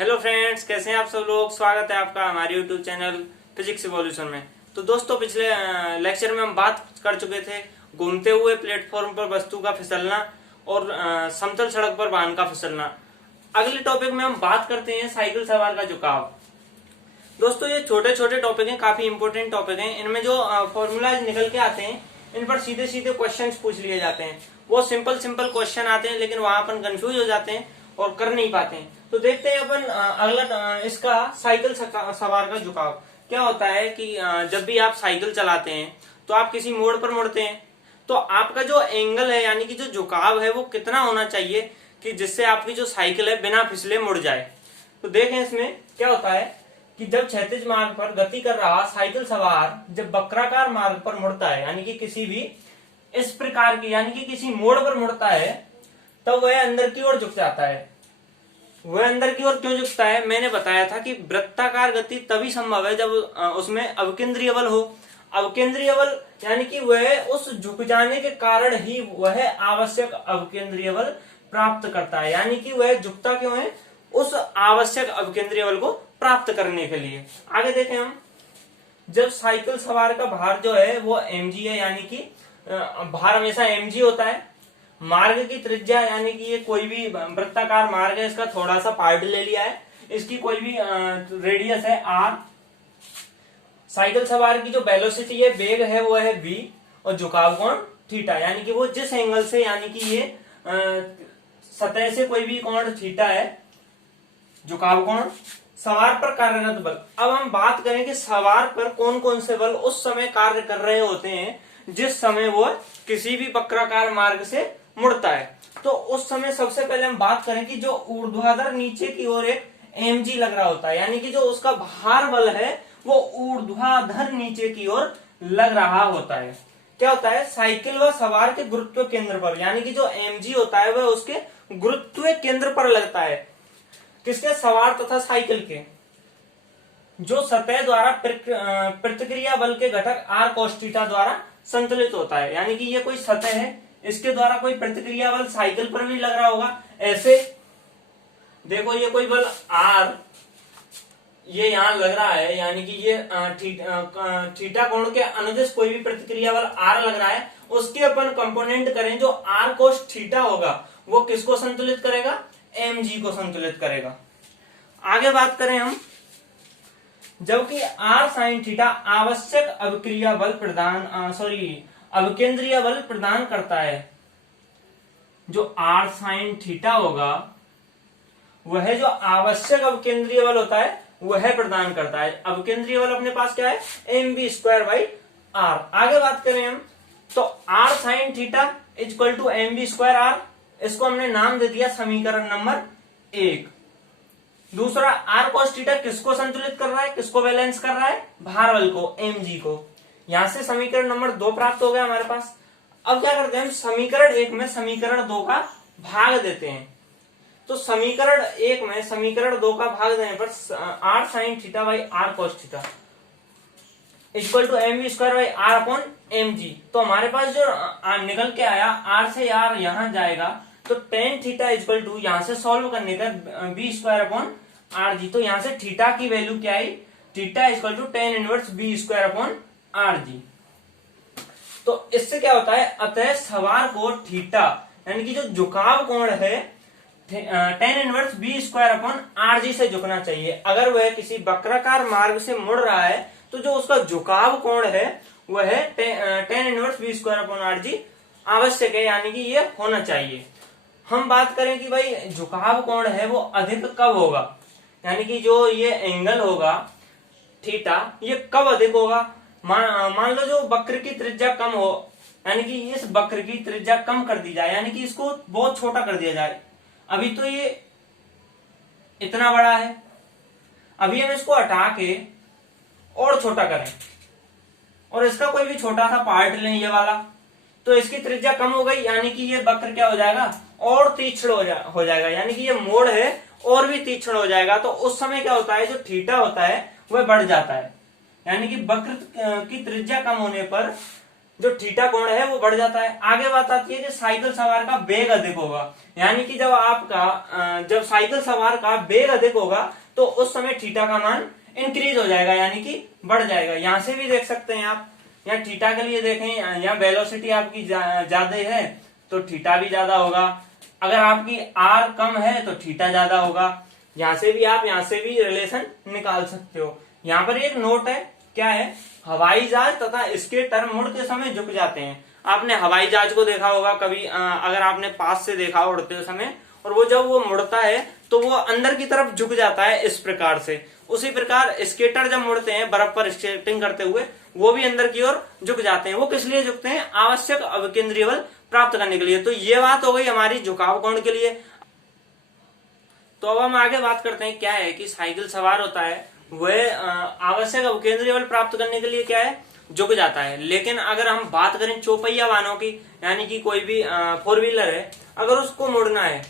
Hello friends, कैसे हैं आप सब लोग। स्वागत है आपका हमारे यूट्यूब चैनल फिजिक्स इवोल्यूशन में। तो दोस्तों, पिछले लेक्चर में हम बात कर चुके थे घूमते हुए प्लेटफॉर्म पर वस्तु का फिसलना और समतल सड़क पर वाहन का फिसलना। अगले टॉपिक में हम बात करते हैं साइकिल सवार का झुकाव। दोस्तों, ये छोटे छोटे टॉपिक हैं, काफी इंपोर्टेंट टॉपिक हैं। इनमें जो फॉर्मूलाज निकल के आते हैं, इन पर सीधे सीधे क्वेश्चंस पूछ लिए जाते हैं। वो सिंपल क्वेश्चन आते हैं, लेकिन वहां अपन कंफ्यूज हो जाते हैं और कर नहीं पाते हैं। तो देखते हैं अपन अगला इसका साइकिल सवार का झुकाव क्या होता है कि जब भी आप साइकिल चलाते हैं तो आप किसी मोड़ पर मुड़ते हैं, तो आपका जो एंगल है यानी कि जो झुकाव है वो कितना होना चाहिए कि जिससे आपकी जो साइकिल है बिना फिसले मुड़ जाए। तो देखें इसमें क्या होता है कि जब क्षैतिज मार्ग पर गति कर रहा साइकिल सवार जब वक्राकार मार्ग पर मुड़ता है, यानी कि किसी भी इस प्रकार की यानी कि किसी मोड़ पर मुड़ता है, तब वह अंदर की ओर झुक जाता है। वह अंदर की ओर क्यों झुकता है? मैंने बताया था कि वृत्ताकार गति तभी संभव है जब उसमें अवकेंद्रीय बल हो। अवकेंद्रीय बल यानी कि वह उस झुक जाने के कारण ही वह आवश्यक अवकेंद्रीय बल प्राप्त करता है, यानी कि वह झुकता क्यों है? उस आवश्यक अवकेंद्रीय बल को प्राप्त करने के लिए। आगे देखें हम, जब साइकिल सवार का भार जो है वो mg है, यानी कि भार हमेशा mg होता है। मार्ग की त्रिज्या यानी कि ये कोई भी वृत्ताकार मार्ग है, इसका थोड़ा सा पार्ट ले लिया है, इसकी कोई भी रेडियस है r। साइकिल सवार की जो वेलोसिटी है, वेग है, वो है v, और झुकाव कोण थीटा, यानी कि वो जिस एंगल से यानी कि ये सतह से कोई भी कोण थीटा है, झुकाव कोण। सवार पर कार्यरत बल। अब हम बात करें कि सवार पर कौन कौन से बल उस समय कार्य कर रहे होते हैं जिस समय वो किसी भी वक्राकार मार्ग से मुड़ता है। तो उस समय सबसे पहले हम बात करें कि जो ऊर्ध्वाधर नीचे की ओर एक mg लग रहा होता है, यानी कि जो उसका भार बल है वो ऊर्ध्वाधर नीचे की ओर लग रहा होता है। क्या होता है? साइकिल व सवार के गुरुत्व केंद्र पर, यानी कि जो mg होता है वह उसके गुरुत्व केंद्र पर लगता है। किसके? सवार तथा साइकिल के। जो सतह द्वारा प्रतिक्रिया बल के घटक r cos थीटा द्वारा संतुलित होता है, यानी कि ये कोई सतह है, इसके द्वारा कोई प्रतिक्रिया बल साइकिल पर भी लग रहा होगा। ऐसे देखो, ये कोई बल r ये यहां लग रहा है, यानी कि ये थीटा कोण के अनुदिश कोई भी प्रतिक्रिया बल r लग रहा है, उसके अपन कंपोनेंट करें जो r cos थीटा होगा, वो किसको संतुलित करेगा? mg को संतुलित करेगा। आगे बात करें हम, जबकि r sin थीटा आवश्यक अवक्रिया बल अवकेंद्रीय बल प्रदान करता है। जो r sin थीटा होगा वह जो आवश्यक अवकेंद्रीय बल होता है वह प्रदान करता है। अवकेंद्रीय बल अपने पास क्या है? mv²r। आगे बात करें हम, तो r sin theta equal to mv²r, इसको हमने नाम दे दिया समीकरण नंबर 1। दूसरा, r cos थीटा किसको संतुलित कर रहा है, किसको बैलेंस कर रहा है? भार बल को, mg को। यहां से समीकरण नंबर 2 प्राप्त हो गया हमारे पास। अब क्या करते हैं? समीकरण 1 में समीकरण 2 का भाग देते हैं। तो समीकरण 1 में समीकरण 2 का भाग देने पर r sin theta by r cos theta equal to mv² by r upon mg। तो हमारे पास जो निकल के आया, r से r यहां जाएगा, तो tan थीटा इक्वल टू यहां से सॉल्व करने का b² अपॉन rg। तो यहां से थीटा की वैल्यू क्या आई? Theta equal to tan inverse b² upon rg। तो इससे क्या होता है? अतः सवार को थीटा यानी कि जो झुकाव कोण है tan inverse b² upon rg से झुकना चाहिए। अगर वह किसी वक्राकार मार्ग से मुड़ रहा है तो जो उसका झुकाव कोण है वह tan inverse b² upon rg आवश्यक है, यानी कि ये होना चाहिए। हम बात करें कि भाई झुकाव कोण है वो अधिक कब होगा, यानी कि जो ये एंगल होगा थीटा, ये कब अधिक होगा? मान लो जो वक्र की त्रिज्या कम हो, यानी कि इस वक्र की त्रिज्या कम कर दी जाए, यानी कि इसको बहुत छोटा कर दिया जाए। अभी तो ये इतना बड़ा है, अभी हम इसको हटा के और छोटा करें और इसका कोई भी छोटा सा पार्ट लें, ये वाला, तो इसकी त्रिज्या कम हो गई, यानी कि ये वक्र क्या हो जाएगा? और तीक्ष्ण हो जाएगा, यानी कि ये मोड़ है और भी तीक्ष्ण हो जाएगा। तो उस समय क्या होता है? जो थीटा होता है वह बढ़ जाता है, यानी कि वक्र की त्रिज्या कम होने पर जो थीटा कोण है वो बढ़ जाता है। आगे बात आती है कि साइकिल सवार का वेग अधिक होगा, यानी कि जब साइकिल सवार का वेग अधिक होगा तो उस समय थीटा का मान इंक्रीज हो जाएगा, यानी कि बढ़ जाएगा। यहां से भी देख सकते हैं आप, यहाँ थीटा के लिए देखें, यहाँ वेलोसिटी आपकी ज्यादा है तो थीटा भी ज्यादा होगा, अगर आपकी आर कम है तो थीटा ज्यादा होगा। यहाँ से भी रिलेशन निकाल सकते हो। यहाँ पर एक नोट है, क्या है, हवाई जहाज तथा स्केटर मुड़ते समय झुक जाते हैं। आपने हवाई जहाज को देखा होगा कभी, अगर आपने पास से देखा उड़ते समय, और वो जब वो मुड़ता है तो वो अंदर की तरफ झुक जाता है इस प्रकार से। उसी प्रकार स्केटर जब मुड़ते हैं बर्फ पर स्केटिंग करते हुए, वो भी अंदर की ओर झुक जाते हैं। वो किस लिए झुकते हैं? आवश्यक अवकेंद्रीय बल प्राप्त करने के लिए। तो ये बात हो गई हमारी झुकाव कोण के लिए। तो अब हम आगे बात करते हैं, क्या है कि साइकिल सवार होता है वह आवश्यक अवकेंद्रीय बल प्राप्त करने के लिए क्या है, झुक जाता है। लेकिन अगर हम बात करें चौपहिया वाहनों की, यानी कि कोई भी 4 व्हीलर है, अगर उसको मुड़ना है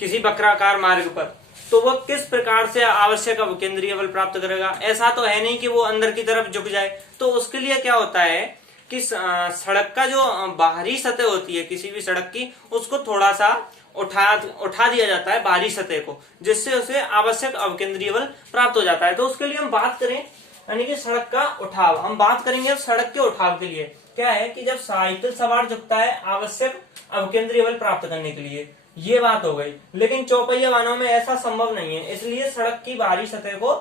किसी वक्राकार मार्ग पर, तो वह किस प्रकार से आवश्यक अवकेंद्रीय बल प्राप्त करेगा? ऐसा तो है नहीं कि वो अंदर की तरफ झुक जाए। तो उसके लिए क्या होता है कि सड़क का जो बाहरी सतह होती है किसी भी सड़क की, उसको थोड़ा सा उठा दिया जाता है बाहरी सतह को, जिससे उसे आवश्यक अवकेंद्रीय बल प्राप्त हो जाता है। तो उसके लिए हम बात करें, यानी कि सड़क का उठाव, हम बात करेंगे अब सड़क के उठाव के लिए। क्या है कि जब साइकिल सवार झुकता है आवश्यक अवकेंद्रीय बल प्राप्त करने के लिए, ये बात हो गई। लेकिन चौपहिया वाहनों में ऐसा संभव नहीं है, इसलिए सड़क की बाहरी सतह को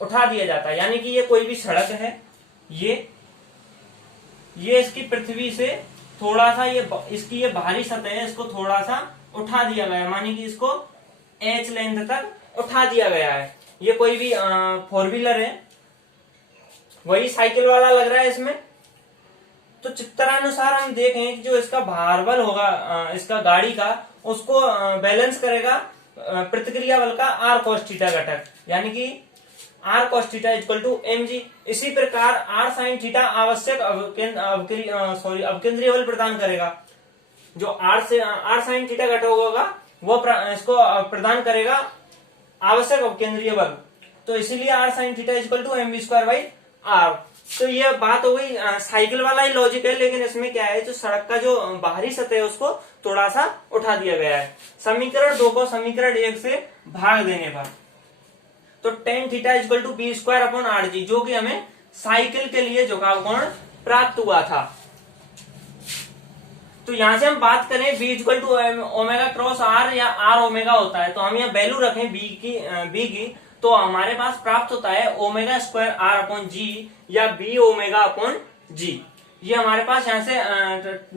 उठा दिया जाता है। यानी कि ये कोई भी सड़क है, ये इसकी पृथ्वी से थोड़ा सा, इसकी ये बाहरी सतह है, इसको थोड़ा सा उठा दिया गया है, मानी कि इसको h लेंथ तक उठा दिया गया है। ये कोई भी 4 व्हीलर है, वही साइकिल वाला लग रहा है इसमें। तो चित्रानुसार हम देखें कि जो इसका भार बल होगा इसका गाड़ी का, उसको बैलेंस करेगा प्रतिक्रिया बल का r cos थीटा घटक, यानी कि r cos theta equal to mg। इसी प्रकार r sin थीटा आवश्यक अवकेंद्रीय बल प्रदान करेगा। जो r sin थीटा घटक होगा वो इसको प्रदान करेगा आवश्यक अवकेंद्रीय बल। तो इसीलिए r sin theta equal to mv square by r। तो ये बात हो गई, साइकिल वाला ही लॉजिक है, लेकिन इसमें क्या है, जो सड़क का जो बाहरी सतह है उसको थोड़ा सा उठा दिया गया है। समीकरण 2 को समीकरण 1 से भाग देने पर, तो tan theta equal to B square upon R G, जो कि हमें साइकिल के लिए झुकाव कोण प्राप्त हुआ था। तो यहां से हम बात करें b equal to omega cross r या r ओमेगा होता है, तो हम यहाँ वैल्यू रखें b की, तो हमारे पास प्राप्त होता है ओमेगा स्क्वायर r अपॉन जी या b ओमेगा अपॉन जी। ये हमारे पास यहाँ से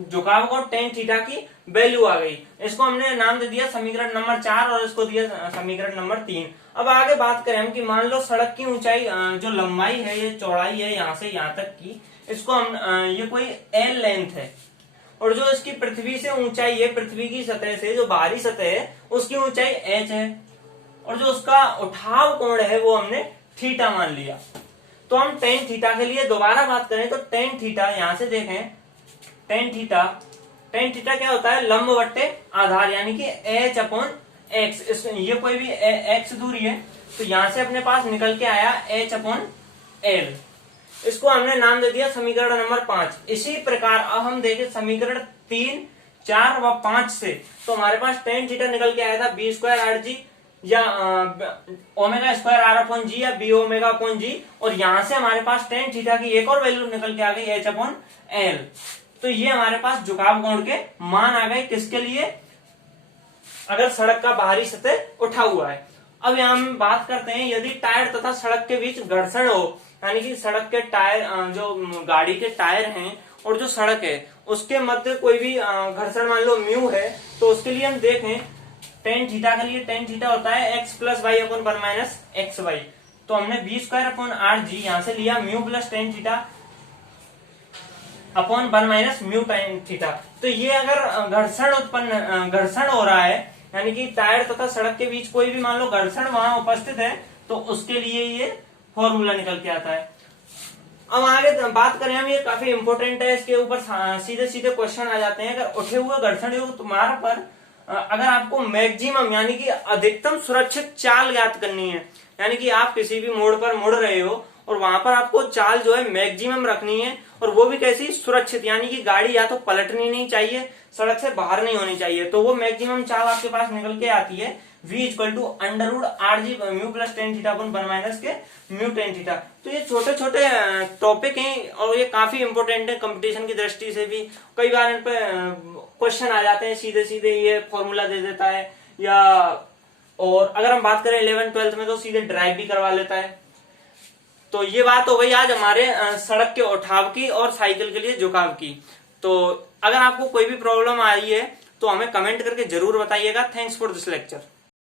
झुकाव कोण tan थीटा की वैल्यू आ गई। इसको हमने नाम दे दिया समीकरण नंबर 4 और इसको दिया समीकरण नंबर 3। अब आगे बात करें हम कि मान लो सड़क की ऊंचाई, जो लंबाई है, ये चौड़ाई है यहाँ से यहाँ तक की, इसको हम ये कोई l लेंथ है, और जो इसकी पृथ्वी से ऊंचाई है, पृथ्वी की सतह से जो बाहरी सतह है उसकी ऊंचाई h है, और जो उसका उठाव कोण है वो हमने थीटा मान लिया। तो हम tan थीटा के लिए दोबारा बात करें तो tan थीटा, यहां से देखें tan थीटा क्या होता है, लंब बट्टे आधार, यानी कि h अपॉन x। ये कोई भी x दूरी है, तो यहां से अपने पास निकल के आया h अपॉन l। इसको हमने नाम दे दिया समीकरण नंबर 5। इसी प्रकार अब हम देखें समीकरण 3, 4 व 5 से, तो हमारे पास tan थीटा निकल के आया था बी स्क्वायर आर जी या ओमेगा स्क्वायर आर अपॉन जी या बी ओमेगा अपॉन जी, और यहां से हमारे पास tan थीटा की एक और वैल्यू निकल के आ गई h अपॉन l। तो ये हमारे पास झुकाव कोण के मान आ गए, किसके लिए, अगर सड़क का बाहरी सतह उठा हुआ है। अब यहाँ हम बात करते हैं, यदि टायर तथा सड़क के बीच घर्षण हो, यानी कि सड़क के टायर, जो गाड़ी के टायर हैं और जो सड़क है उसके मध्य कोई भी घर्षण मान लो म्यू है, तो उसके लिए हम देखें tan थीटा के लिए tan थीटा होता है x plus Y upon 1 minus X Y. तो हमने B square upon R G यहाँ से लिया mu plus tan theta upon 1 minus mu tan theta. तो ये अगर घर्षण हो रहा है, यानी कि टायर तथा सड़क के बीच कोई भी मान लो घर्षण वहां उपस्थित है, तो उसके लिए ये फॉर्मूला निकल के आता है। अब आगे बात करें हम, ये काफी इंपॉर्टेंट है, इसके ऊपर सीधे सीधे क्वेश्चन आ जाते हैं। अगर उठे हुए घर्षण युक्त मार्ग पर अगर आपको मैक्सिमम यानी कि अधिकतम सुरक्षित चाल ज्ञात करनी है, यानी कि आप किसी भी मोड़ पर मुड़ रहे हो और वहां पर आपको चाल जो है मैक्सिमम रखनी है, और वो भी कैसी, सुरक्षित, यानी कि गाड़ी या तो पलटनी नहीं चाहिए, सड़क से बाहर नहीं होनी चाहिए। तो वो मैक्सिमम चाल आपके पास निकल के आती है v equal to √RG mu plus tan theta upon 1 minus के म्यू टेन थीटा। तो ये छोटे छोटे टॉपिक हैं और ये काफी इंपॉर्टेंट है कंपटीशन की दृष्टि से भी। कई बार इन पे क्वेश्चन आ जाते हैं सीधे सीधे, ये फॉर्मूला दे देता है, या और अगर हम बात करें 11th-12th में तो सीधे ड्राइव भी करवा लेता है। तो ये बात हो गई आज हमारे सड़क के उठाव की और साइकिल के लिए झुकाव की। तो अगर आपको कोई भी प्रॉब्लम आ रही है तो हमें कमेंट करके जरूर बताइएगा। Thanks for this lecture.